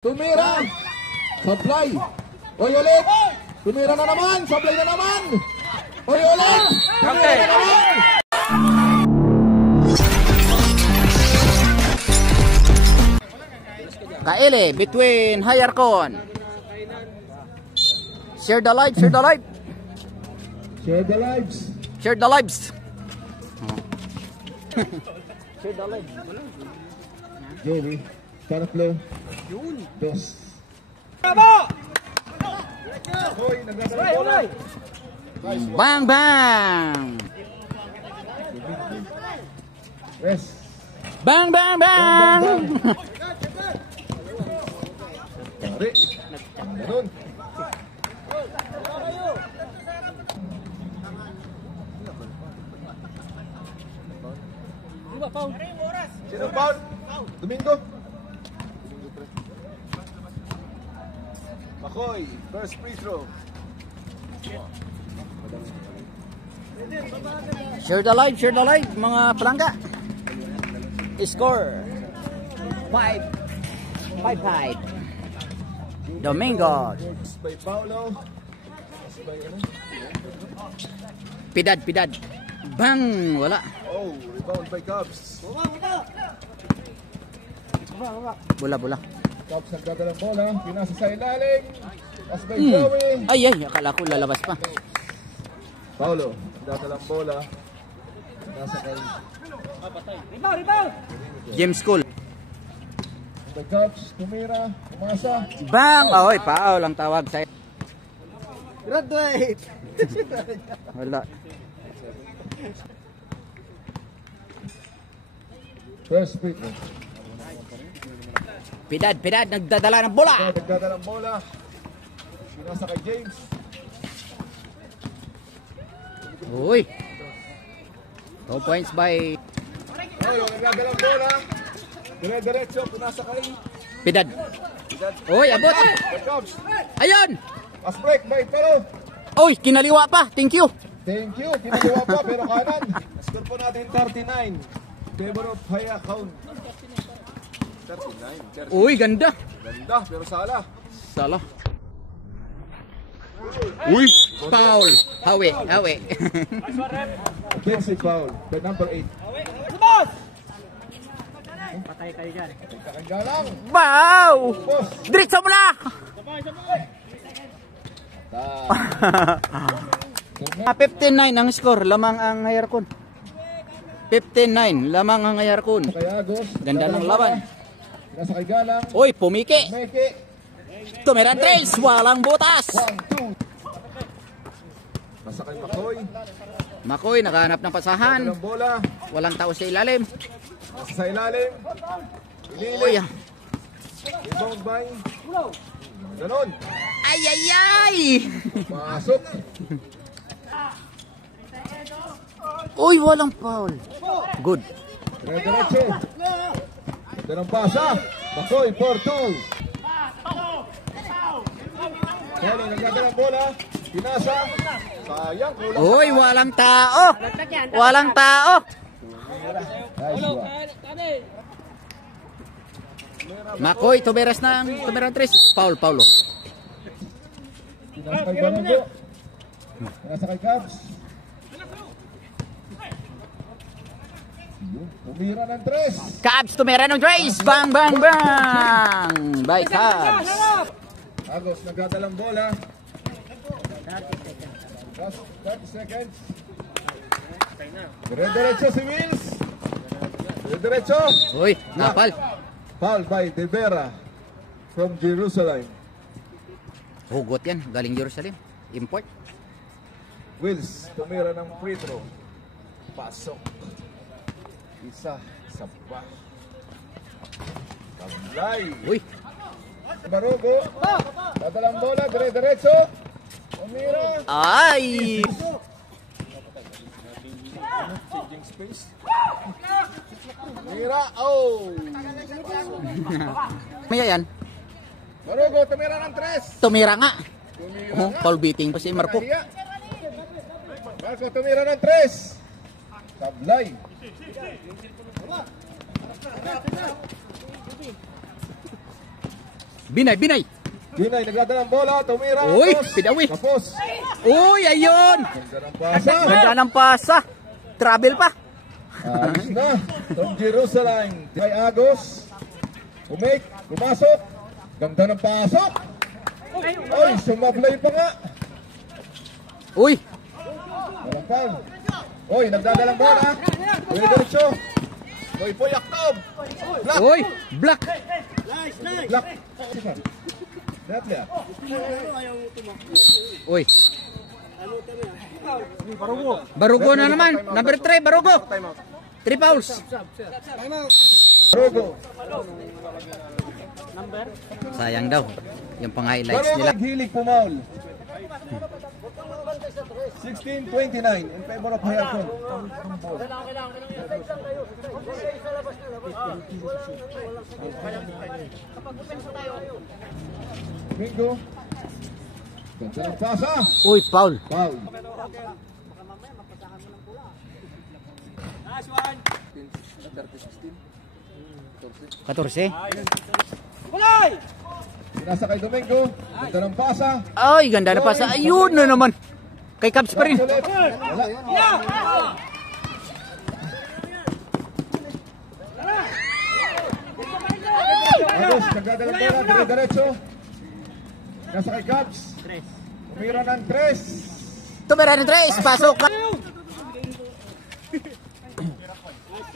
Tumira! Supply! Oy ulit! Tumira na naman! Supply na naman! Oy ulit! Tumira na naman! Kaili between Hayarkon. Share the live, share the live. Share the lives! Share the lives. Share the live. Joey, tatlo. Dos. Hoy, nagdadala bola. Bang bang. Yes. Bang bang bang. Pare. Ganun. Sino foul? Domingo. Makoy, first free throw. Share the live, mga palangga. Score 5-5. Domingo. By Paulo. Pidad. Bang, wala. Oh, rebound by Cubs. Bola. Cubs nagdadalang bola, pinasa sa ilalim. Pass by Joey. Ay, akala ko lalabas pa. Paulo, nagdadalang bola. Nasa kay James School. the Cubs, tumira, umasa. Bang! Oy, foul ang tawag sa Graduate! wala. First free throw. Pidad, nagdadala ng bola. Nagdadalang bola. Pinasa kay James. Uy. 2 points by Ay, nagdadalang bola. Dire-diretso, pinasa kay Pidad. Uy, abot. the Cubs. Ayun. Pass break by Paulo. Uy, kinaliwa pa. Thank you. Thank you. Pinagawa pa pero kanan. Score po natin 39. Favor of Haya count. 39. Uy, ganda. Ganda pero sala. Salah. Uy, foul. Hawi. Offensive foul by number 8. Patay kayo dyan. Kakagalang. Wow! Boss. Diretso mo na! 15-9 ang score. Lamang ang Hayarkon. 15-9. Lamang ang Hayarkon. Kay Agos. Ganda ng laban. Nasa kay Galang. Uy, pumiki. Meke. Tumiran trails. Walang butas. 1, 2. Nasa kay Makoy. Makoy, nakahanap ng pasahan. Walang bola. Walang tao sa ilalim. Nasa sa ilalim. Uy, Rebound by. Ganon. ay! Pasok. Uy, walang foul. Good. Dire-diretso. Ganda ng pasa. Makoy, 4-2. Kelly, nagdadala ng bola. Pinasa. Sayang. Kulang. Uy, walang tao. Walang tao. Nice one. Makoy, tumiran tres. Foul, Paulo. Pinasa kay Baranggo. Pinasa kay Cubs. Tumira ng 3. Cubs, tumiran ng trace. Bang! By Cubs. Agos, nagdadalang bola. 30 seconds. Dire-diretso si Wills. Dire-diretso. Uy, napal. Foul by De Vera from Jerusalem. Hugot yan. Galing Jerusalem. Import. Wills, tumira ng free throw. Pasok. Isa sa ba. Tablay. Uy. Barugo. Dadalang bola, dire-diretso. Tumira. Ay! Changing space. Tumira. Oh. Maya yan. Barugo, tumira ng 3. Tumira nga. Tumira Oh, nga. foul beating pa si Marco. Marco tumira ng 3. Tablay. Binay, binay. Binay, nagdadala ng bola. Tumira. Uy, Tapos, pidawi. Tapos. Uy, ayun. Ganda ng pasa. Ganda ng pasa. Travel pa. Ayos na. From Jerusalem. Kay Agos. Umake. Pumasok. Ganda ng pasok. Uy, sumablay pa nga. Uy. Malapal. Uy, nagdadalang bola. Uy, diretso. Uy, Yaktob. Black. Uy, black. Black. Lihat lihat. Uy. Barugo na naman. Number 3, Barugo. 3 fouls. Barugo. Sayang daw. Yung pang-highlights nila. Hilig pumaul. 16-29 in favor of Hayarcon. Bingo. Ganda ng pasa. Uy, foul. Foul. Nice one. 14. Kulay! Pinasa kay Domingo. Ganda ng pasa. Ay, ganda na pasa. Ayun na naman. Kay Cubs pa rin. Wala. Agos, nagdadalang bola. Dire-diretso. Nasa kay Cubs. Umira ng 3. Tumira ng 3. Pasok.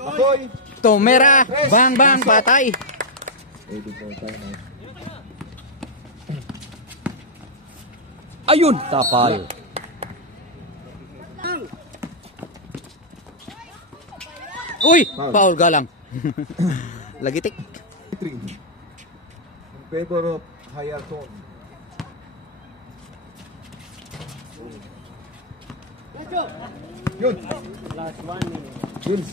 Makoy. Tumira. Bang, bang. Patay. Ayun. Tapal. Uy, foul galang. Lagitik. In favor of Hayarcon. Yun. Last one. Jules.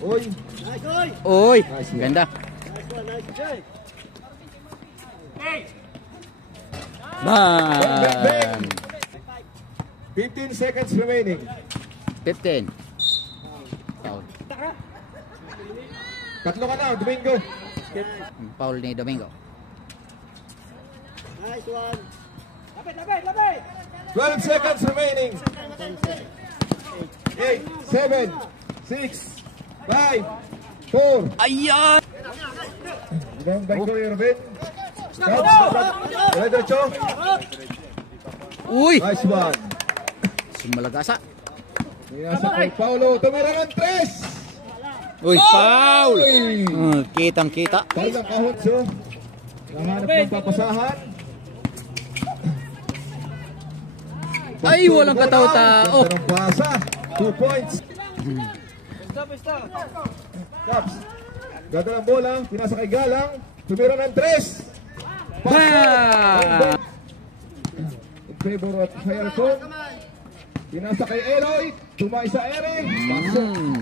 Uy. Nice boy! Uy, ganda. Nice one, nice play! Bang. 15 seconds remaining. 15. Foul. Tatlo ka na, Domingo. Foul ni Domingo. Nice one! Lapit, lapit, lapit! 12 seconds remaining. 8, 7, 6, 5, 4. Ayan. Rebound by Corey Robin. Diretso. Uy, Nice one. sumalagasa. Nasa kay Paulo. Tumira ng 3. Uy, foul. Uy. Kitang-kita. Talagang kahutso. Nahanap ng papasahan. Ay, walang katao-tao. Ganda ng basa. 2 points. Caps. Ganda ng bola. Pinasa kay Galang. Tumira ng 3. Bang! In favor of Hayarcon. Pinasa kay Eloy. Tumay sa Ere. Pasok.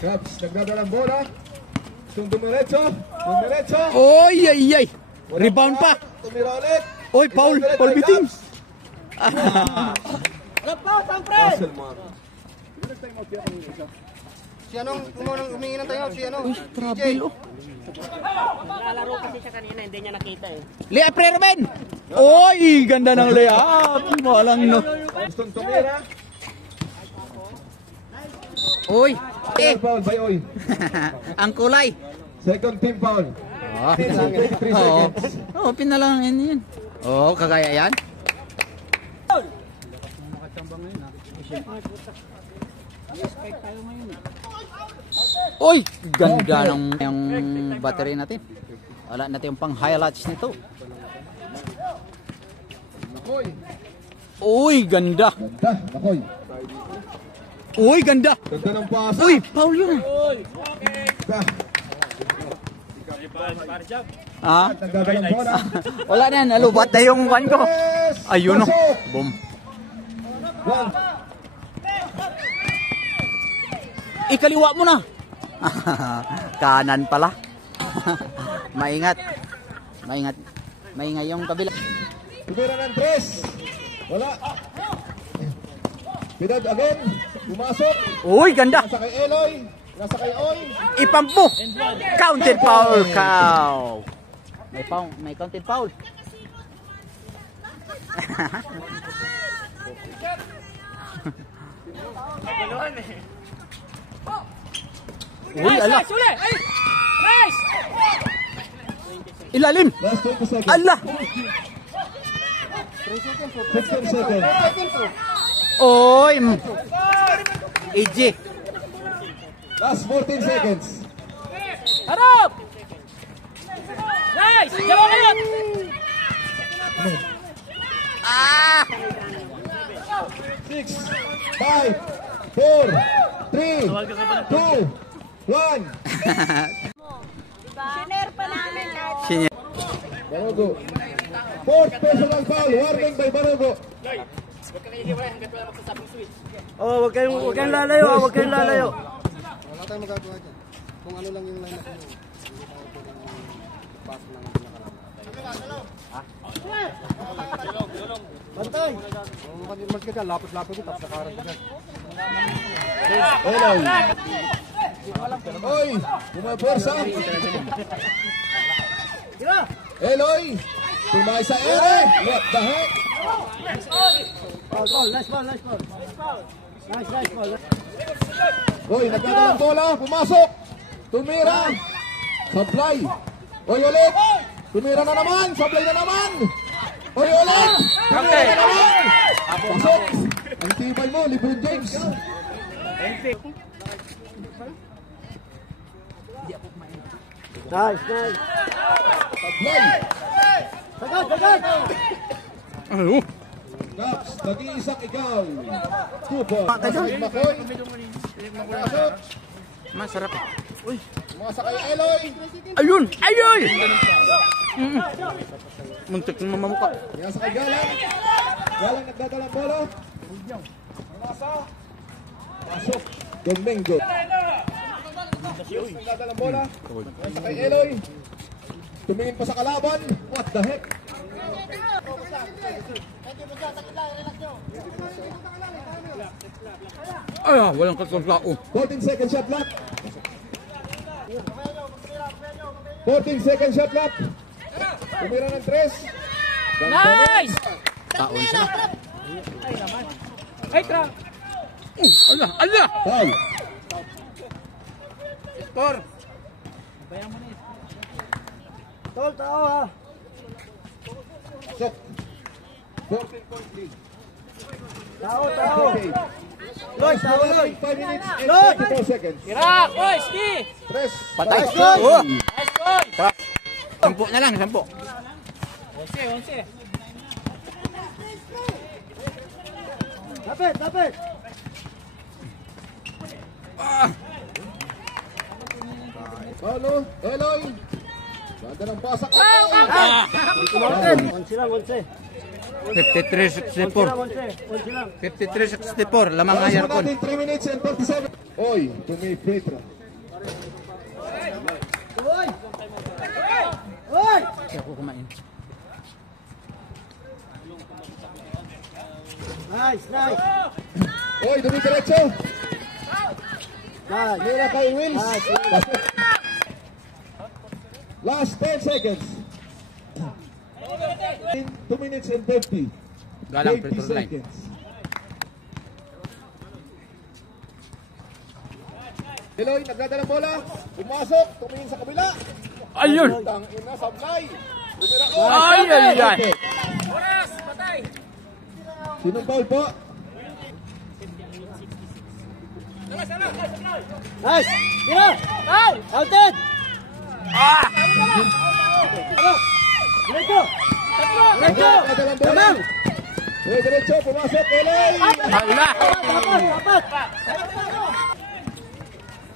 Caps. Nagdadala ng bola. Dumiretso. Dumiretso. Oy, ay, ay. Rebound pa. Tumira ulit. Oy, foul. Rebound ulit Foul kay biting. Caps. Lapit, sampre! Musselman. Si anong humingi ng tayo? Si ano? Uy, travel oh. Lalaro kasi siya kanina, hindi niya nakita eh. Layup, Pre Ruben. Oy, ganda ng layup. Malang no. Gustong tumira. Oy, Second foul by Oy. ang kulay. Second team foul. Oh, 3 oh, seconds. oh, pinalangin yan. Oh, kagaya yan. Uy, ganda ng yung battery natin. Wala natin yung pang highlights nito. Makoy. Uy, ganda. Ganda. Makoy. Uy, ganda. Ganda ng pasa. Uy, foul yun. Ganda. Ah, Nagdadala ng bola. wala na, nalubat na yung one ko. Yes! Ayun oh. Pasok! Boom. 1. Ikaliwa mo na. Kanan pala. Maingat. Maingat. Maingay yung kabila. Tumira ng 3. Wala. Pinad again. Pumasok. Uy, ganda. Nasa kay Eloy. Nasa kay Oy. Ipamp mo. Counted foul cow. May counted foul. Uy, ala. Nice! Ilalim. Last 20 seconds. Ala. 15 seconds. Oy. EJ. Last 14 seconds. Harap! Nice! Dalawa kayo! Ah. 6, 5, 4, 3, 2, 1. Siner pa namin. Senior. Barugo. Fourth personal foul. Warning by Barugo. Oh, wag kayong lalayo, wag kayong lalayo. Wala tayong magagawa dyan. Kung ano lang yung line up nyo. Hindi tayo pwedeng pass ng pinakaroon. Bantay! Mas ka dyan, lapit-lapit dyan, tapos nakaharap ka dyan. Eloy. Oy, pumaporsa. Eloy. Tumay sa ere. What the heck? Nice ball. Oy, nagkakaroon ng bola. Pumasok. Tumira. Sablay. Oy, ulit. Tumira na naman. Sablay na naman. Oy, ulit. Tumira na naman. Pasok. Ang tibay mo, LeBron James. Nice. Sablay. Sagad! Ano? Caps, nag-iisang ikaw. 2 points. Pasok Makoy. Pasok. Masarap. Uy. Pumasa kay Eloy. Ayun! Ayun! Muntik ng mamamuka. Pumasa kay Galang. Galang nagdadalang bola. Pumasa. Pasok. Domingo. Nagdadalang bola. Pumasa kay Eloy. Tumingin pa sa kalaban. What the heck? Ay, walang katlao. 14 second shot clock. 14 second shot clock. Tumira ng 3. Nice! Taon siya. Ay, trunk! Ala! Ala! Foul. Tol, tao ha! Sok. 14.3. Tao! Okay. Loy, tao, Loy! 5 minutes and 24 seconds. Irak! Oy, ski! 3. Patay. Pasok. Oh! Nice goal! 10 na lang, 10. 11. Lapit! Paulo, Eloy. Ganda ng pasa ka. Onse lang. 53-64. 53-64. Lamang Ayos ayar mo kon. natin 3 minutes and 47. Oy, tumi free throw. Kaya ako kumain. Nice! Oy, dumi diretso. Mira kay Wills. Pasok. Last 10 seconds. 2 minutes and 50. Galang, 80 free throw line. seconds. Eloy, nagdadalang bola. Pumasok, tumingin sa kabila. Ayun! Tangina, sablay. Tumira ko. Ay! Oras! Patay! Sinong foul po? Nice! Tira! Foul! Outed! Diretso! Nagdadalang bola. Oy, diretso, pumasok. Eloy. Hala! Dapat!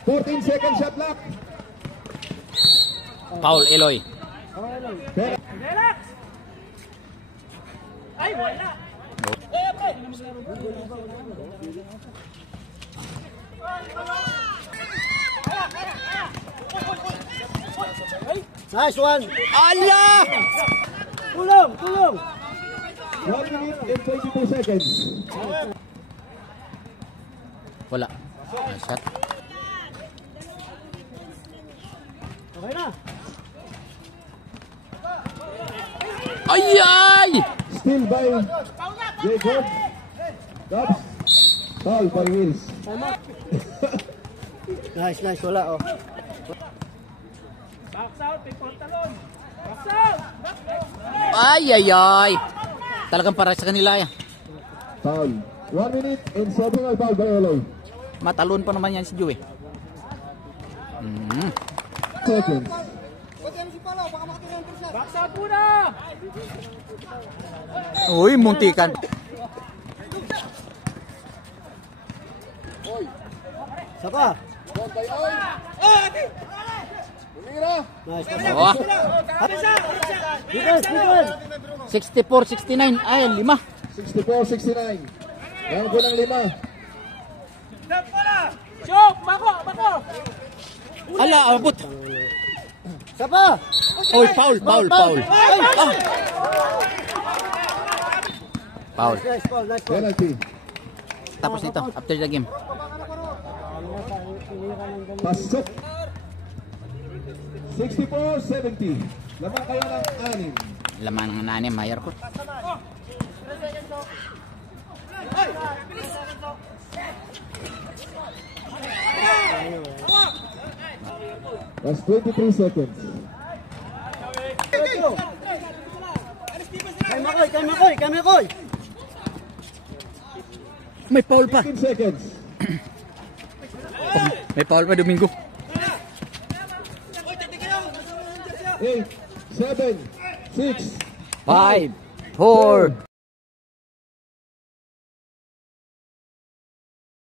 14 second shot clock. Paul Eloy. Relax! Ay, wala! Eh, pre! Nice one! Ala! Tulong! 1 minute and 22 seconds. Wala. Shot. Okay na! Ay, ay! Still by Jacob. Dubs. Foul by Wills. Nice, nice. Wala, oh. Ay, ay, ay! Talagang para sa kanila yan. Foul. 1 minute and 7 al foul by Oloy. Matalon pa naman yan si Joey. Seconds. Uy, muntikan. Saka. Ball by Oy. Tumira. Nice. Oh, Defense, defense. 64-69. Ay, 5. 64-69. Yan ko ng 5. Ala, abot. Sapa. Uy, foul, foul, foul. Ah. Foul. Nice, foul, nice, foul. Penalty. Tapos nito, after the game. Pasok. 64-70. Lamang kayo ng 6. Laman ng nanim, higher court. That's 23 seconds. Kay Makoy. May foul pa. 15 seconds. May foul pa, Domingo. 8, 7, 6, 5, 4,